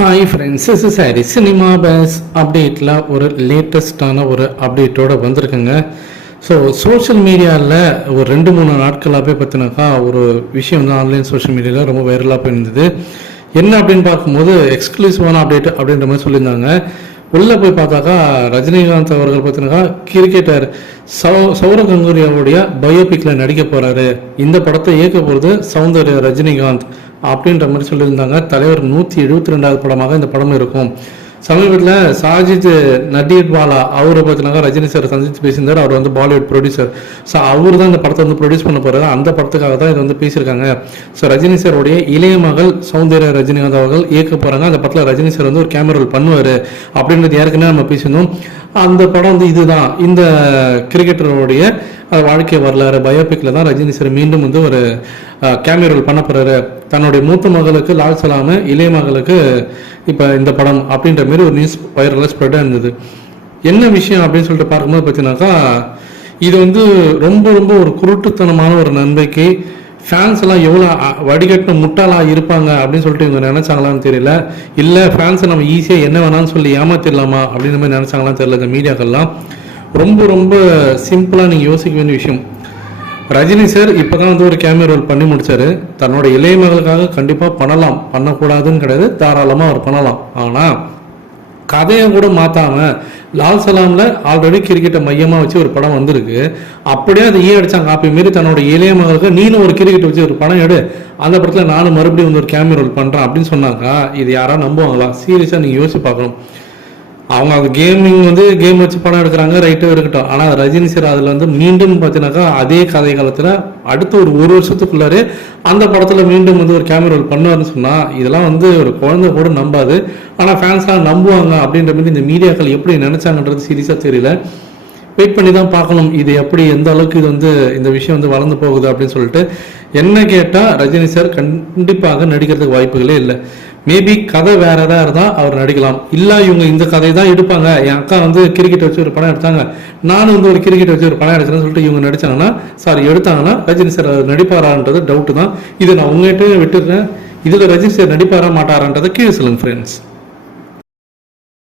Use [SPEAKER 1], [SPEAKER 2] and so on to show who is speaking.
[SPEAKER 1] Hi friends is sorry cinema base அப்டேட்டில் ஒரு லேட்டஸ்டான ஒரு அப்டேட்டோட வந்திருக்குங்க. ஸோ சோஷியல் மீடியாவில் ஒரு ரெண்டு மூணு நாட்களாகவே பார்த்தினாக்கா ஒரு விஷயம் வந்து ஆன்லைன் சோஷியல் மீடியாவில் ரொம்ப வைரலாக போயிருந்தது. என்ன அப்படின்னு பார்க்கும்போது எக்ஸ்க்ளூசிவான அப்டேட் அப்படின்ற மாதிரி சொல்லியிருந்தாங்க. உள்ளே போய் பார்த்தாக்கா ரஜினிகாந்த் அவர்கள் பார்த்தீங்கன்னா கிரிக்கெட்டர் சௌ சௌரவ் கங்குரியாவுடைய பயோபிக்கில் நடிக்க போகிறாரு இந்த படத்தை இயக்க போகிறது சௌந்தர்யா ரஜினிகாந்த். அப்படின்ற மாதிரி சொல்லியிருந்தாங்க. தலைவர் நூற்றி எழுபத்தி ரெண்டாவது படமாக இந்த படம் இருக்கும். சமீபத்தில் சாஜித் நடிகர் பாலா அவரை பற்றினாங்க ரஜினி சார் சந்தித்து பேசியிருந்தார். அவர் வந்து பாலிவுட் ப்ரொடியூசர் ஸோ அவர் தான் இந்த படத்தை வந்து ப்ரொடியூஸ் பண்ண போகிறாரு அந்த படத்துக்காக தான் இது வந்து பேசியிருக்காங்க. ஸோ ரஜினி சாருடைய இளைய மகள் சௌந்தர்யா ரஜினிகாந்த் அவர்கள் இயக்க போகிறாங்க அந்த படத்தில் ரஜினி சார் வந்து ஒரு கேமரா பண்ணுவார். அப்படின்றது ஏற்கனவே நம்ம பேசியிருந்தோம். அந்த படம் வந்து இதுதான். இந்த கிரிக்கெட்டருடைய வாழ்க்கை வரலாறு பயோபிக்கில் தான் ரஜினி சார் மீண்டும் வந்து ஒரு கேமரா பண்ண போகிறாரு தன்னுடைய மூத்த மகளுக்கு லால் சலாமு இளைய மகளுக்கு இப்போ இந்த படம் அப்படின்ற மாதிரி ஒரு நியூஸ் வைரலாக ஸ்ப்ரெட்டாக இருந்தது. என்ன விஷயம் அப்படின்னு சொல்லிட்டு பார்க்கும்போது பார்த்தீங்கன்னாக்கா இது வந்து ரொம்ப ரொம்ப ஒரு குருட்டுத்தனமான ஒரு நம்பிக்கை. ஃபேன்ஸ் எல்லாம் எவ்வளோ வடிகட்டின முட்டாளாக இருப்பாங்க அப்படின்னு சொல்லிட்டு இவங்க நினைச்சாங்களான்னு தெரியல. இல்லை ஃபேன்ஸை நம்ம ஈஸியாக என்ன வேணாம்னு சொல்லி ஏமாத்திடலாமா அப்படின்ற மாதிரி நினைச்சாங்களான்னு தெரியல இந்த மீடியாக்கள்லாம். ரொம்ப ரொம்ப சிம்பிளாக நீங்கள் யோசிக்க வேண்டிய விஷயம். ரஜினி சார் இப்போ தான் வந்து ஒரு கேமியா ரோல் பண்ணி முடிச்சாரு. தன்னோட இளைய மகளுக்காக கண்டிப்பாக பண்ணலாம். பண்ணக்கூடாதுன்னு கிடையாது. தாராளமாக அவர் பண்ணலாம். ஆனால் கதையை கூட மாத்தாம லால் சலாம்ல ஆல்ரெடி கிரிக்கெட்டை மையமா வச்சு ஒரு படம் வந்திருக்கு. அப்படியே அதை ஈ அடிச்சாங்க. காப்பி மாரி தன்னோட இளைய மகளுக்கு நீனும் ஒரு கிரிக்கெட் வச்சு ஒரு படம் எடு. அந்த படத்துல நானும் மறுபடியும் வந்து ஒரு கேமரா ரோல் பண்றேன் அப்படின்னு சொன்னாக்கா இது யாரா நம்புவாங்களா? சீரியஸா நீங்க யோசிச்சு பார்க்கணும். அவங்க அந்த கேமிங் வந்து கேம் வச்சு படம் எடுக்கிறாங்க ரைட்டும் இருக்கட்டும். ஆனால் ரஜினி சார் அதில் வந்து மீண்டும் பார்த்தீங்கன்னாக்கா அதே கதை காலத்தில் அடுத்த ஒரு ஒரு வருஷத்துக்குள்ளாரே அந்த படத்தில் மீண்டும் வந்து ஒரு கேமரா ரோல் பண்ணுவார்னு சொன்னால் இதெல்லாம் வந்து ஒரு குழந்தை கூட நம்பாது. ஆனால் ஃபேன்ஸ்லாம் நம்புவாங்க அப்படின்ற மாதிரி இந்த மீடியாக்கள் எப்படி நினச்சாங்கன்றது சீரியஸாக தெரியல. வெயிட் பண்ணி தான் பார்க்கணும். இது எப்படி எந்த அளவுக்கு இது வந்து இந்த விஷயம் வந்து வளர்ந்து போகுது அப்படின்னு சொல்லிட்டு என்ன கேட்டால் ரஜினி சார் கண்டிப்பாக நடிக்கிறதுக்கு வாய்ப்புகளே இல்லை. மேபி கதை வேற ஏதாவது இருந்தால் அவர் நடிக்கலாம். இல்லை இவங்க இந்த கதை தான் எடுப்பாங்க. என் அக்கா வந்து கிரிக்கெட் வச்சு ஒரு படம் எடுத்தாங்க. நானும் வந்து ஒரு கிரிக்கெட் வச்சு ஒரு படம் எடுக்கிறேன்னு சொல்லிட்டு இவங்க நடிச்சாங்கன்னா சார் எடுத்தாங்கன்னா ரஜினி சார் நடிப்பாரான்றது டவுட்டு தான். இதை நான் உங்ககிட்ட விட்டுடுறேன். இதில் ரஜினி சார் நடிப்பாரா மாட்டாரான்றதை கீழே சொல்லுங்க ஃப்ரெண்ட்ஸ்